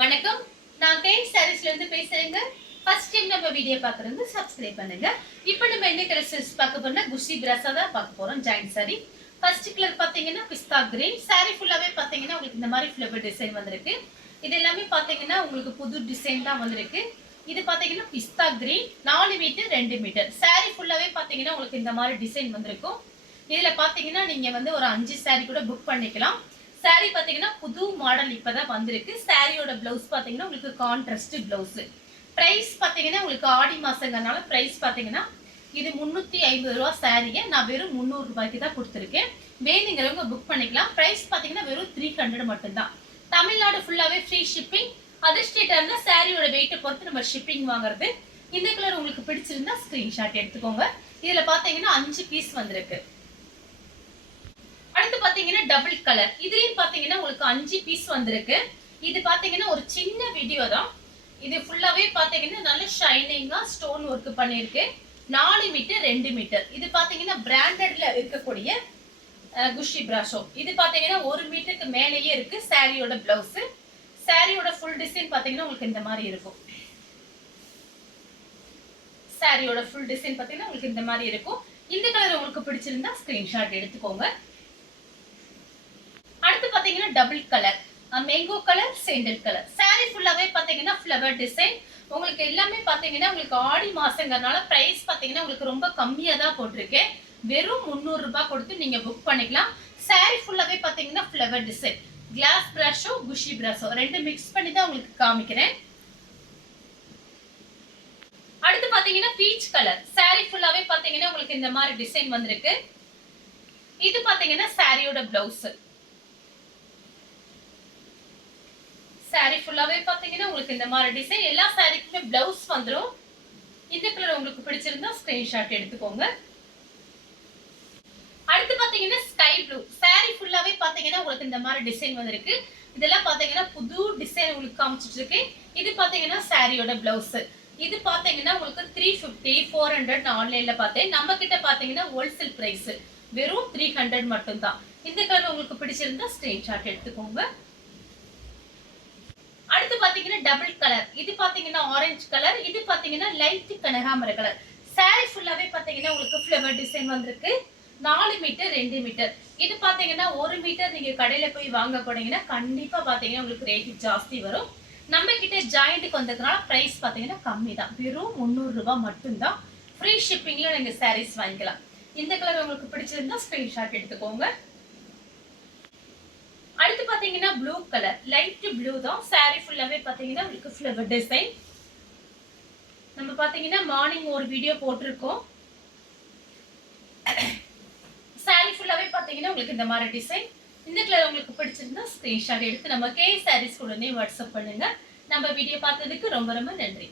வணக்கம், நான் கே சாரீஸ்ல இருந்து பேசுறேங்க. ஃபர்ஸ்ட் டைம் நம்ம வீடியோ பார்க்குறவங்க சப்ஸ்கிரைப் பண்ணுங்க. இப்போ நம்ம என்ன கலர்ஸ் பார்க்க போறோம்னா குஷி பிரஸா தான் பார்க்க போறோம். Joint sorry. ஃபர்ஸ்ட் கலர் பார்த்தீங்கன்னா பிஸ்தா கிரீன். சாரி ஃபுல்லாவே பார்த்தீங்கன்னா உங்களுக்கு இந்த மாதிரி ஃப்ளவர் டிசைன் வந்திருக்கு. இது எல்லாமே பார்த்தீங்கன்னா உங்களுக்கு புது டிசைன் தான் வந்திருக்கு. இது பார்த்தீங்கன்னா பிஸ்தா கிரீன் 4 மீட்டர் 2 மீட்டர். சாரி ஃபுல்லாவே பார்த்தீங்கன்னா உங்களுக்கு இந்த மாதிரி டிசைன் வந்திருக்கும். இதுல பார்த்தீங்கன்னா நீங்க வந்து ஒரு 5 சாரி கூட புக் பண்ணிக்கலாம். சாரி பாத்தீங்கன்னா புது மாடல் இப்பதான் வந்திருக்கு. சாரியோட பிளவுஸ் பாத்தீங்கன்னா உங்களுக்கு கான்ட்ராஸ்ட் பிளவுஸ். பிரைஸ் பாத்தீங்கன்னா உங்களுக்கு ஆடி மாசங்கனால பிரைஸ் பாத்தீங்கன்னா இது 350 ரூபா சாரியை நான் வெறும் 300 ரூபாய்க்கு தான் கொடுத்துருக்கேன். வேணுங்கிறவங்க புக் பண்ணிக்கலாம். பிரைஸ் பாத்தீங்கன்னா வெறும் 300 மட்டும்தான். தமிழ்நாடு ஃபுல்லாவே ஃப்ரீ ஷிப்பிங். அதர் ஸ்டேட்டா இருந்தா சாரியோட வெயிட்டை பொறுத்து நம்ம ஷிப்பிங் வாங்குறது. இந்த கலர் உங்களுக்கு பிடிச்சிருந்தா ஸ்கிரீன்ஷாட் எடுத்துக்கோங்க. இதுல பாத்தீங்கன்னா 5 பீஸ் வந்திருக்கு. அடுத்து பாத்தீங்கன்னா டபுள் கலர். இதுலயும் பாத்தீங்கன்னா உங்களுக்கு 5 பீஸ் வந்திருக்கு. இது பாத்தீங்கன்னா ஒரு சின்ன வீடியோ தான். இது ஃபுல்லாவே பாத்தீங்கன்னா நல்ல ஷைனிங்கா ஸ்டோன் ஒர்க் பண்ணிருக்கு. 4 மீட்டர் 2 மீட்டர். இது பாத்தீங்கன்னா பிராண்டட்ல இருக்கக்கூடிய குஷி பிராஷோ. இது பாத்தீங்கன்னா 1 மீட்டருக்கு மேலேயே இருக்கு. சாரியோட பிளவுஸ். சாரியோட ஃபுல் டிசைன் பாத்தீங்கன்னா உங்களுக்கு இந்த மாதிரி இருக்கும். சாரியோட ஃபுல் டிசைன் பாத்தீங்கன்னா உங்களுக்கு இந்த மாதிரி இருக்கும். இந்த கலர் உங்களுக்கு பிடிச்சிருந்தா ஸ்கிரீன்ஷாட் எடுத்துக்கோங்க. அடுத்து பாத்தீங்கன்னா double colour, mango colour, sandal colour. Sorry ஃபுல்லாவே பாத்தீங்கன்னா ஃப்ளவர் டிசைன். உங்களுக்கு எல்லாமே பாத்தீங்கன்னா உங்களுக்கு ஆடி மாசங்கறனால பிரைஸ் பாத்தீங்கன்னா உங்களுக்கு ரொம்ப கம்மியா தான் போட்டிருக்கேன். வெறும் 300 ரூபாய் கொடுத்து நீங்க புக் பண்ணிக்கலாம். சாரி ஃபுல்லாவே பாத்தீங்கன்னா ஃப்ளவர் டிசைன். கிளாஸ் பிரஷோ குஷி பிரஷோ ரெண்டு மிக்ஸ் பண்ணி தான் உங்களுக்கு காமிக்கிறேன். அடுத்து பாத்தீங்கன்னா பீச் கலர். சாரி ஃபுல்லாவே பாத்தீங்கன்னா உங்களுக்கு இந்த மாதிரி டிசைன் வந்திருக்கு. இது பாத்தீங்கன்னா சாரியோட பிளவுஸ். சாரி ஃபுல்லாவே பாத்தீங்கன்னா உங்களுக்கு இந்த மாதிரி டிசைன். எல்லா சாரிக்குமே பிளவுஸ் வந்துரும். இந்த கலர் உங்களுக்கு பிடிச்சிருந்தா ஸ்கிரீன்ஷாட் எடுத்துக்கோங்க. அடுத்து பாத்தீங்கன்னா ஸ்கை ப்ளூ. சாரி ஃபுல்லாவே பாத்தீங்கன்னா உங்களுக்கு இந்த மாதிரி டிசைன் வந்திருக்கு. இதெல்லாம் பாத்தீங்கன்னா புது டிசைன் உங்களுக்கு காமிச்சிட்டு இருக்கு. இது பாத்தீங்கன்னா சாரியோட பிளவுஸ். இது பாத்தீங்கன்னா உங்களுக்கு 350 400 ஆன்லைன்ல பார்த்தேன். நம்ம கிட்ட பாத்தீங்கன்னா ஹோல்சேல் பிரைஸ் வெறும் 300 மட்டும் தான். இந்த கலர் உங்களுக்கு பிடிச்சிருந்தா ஸ்கிரீன்ஷாட் எடுத்துக்கோங்க. அடுத்து பாத்தீங்கன்னா டபுள் கலர். இது பாத்தீங்கன்னா ஆரஞ்சு கலர். இது பாத்தீங்கன்னா லைட் கனகாமர கலர். சாரி ஃபுல்லாவே பாத்தீங்கன்னா உங்களுக்கு ஃப்ளவர் டிசைன் வந்திருக்கு. 4 மீட்டர் 2 மீட்டர். இது பாத்தீங்கன்னா 1 மீட்டர் நீங்க கடையில போய் வாங்க போனீங்கன்னா கண்டிப்பா பாத்தீங்கன்னா உங்களுக்கு ரேட் ஜாஸ்தி வரும். நம்ம கிட்ட ஜாயிண்ட்க்கு வந்ததுனால பிரைஸ் பாத்தீங்கன்னா கம்மி தான். வெறும் 300 ரூபாய் மட்டும்தான். ஃப்ரீ ஷிப்பிங்ல நீங்க சாரீஸ் வாங்கிக்கலாம். இந்த கலர் உங்களுக்கு பிடிச்சிருந்தா ஸ்கிரீன்ஷாட் எடுத்துக்கோங்க. அடுத்து பாத்தீங்கன்னா ப்ளூ கலர். லைட் ப்ளூ தான். சாரி ஃபுல்லாவே பாத்தீங்கன்னா உங்களுக்கு ஃப்ளவர் டிசைன். நம்ம பாத்தீங்கன்னா மார்னிங் ஒரு வீடியோ போட்டிருக்கோம். சாரி ஃபுல்லாவே பாத்தீங்கன்னா உங்களுக்கு இந்த மாதிரி டிசைன். இந்த கலர் உங்களுக்கு பிடிச்சிருந்தா ஸ்கிரீன்ஷாட் எடுத்து நம்ம கே சாரீஸ் உடனே வாட்ஸ்அப் பண்ணுங்க. நம்ம வீடியோ பார்த்ததுக்கு ரொம்ப ரொம்ப நன்றி.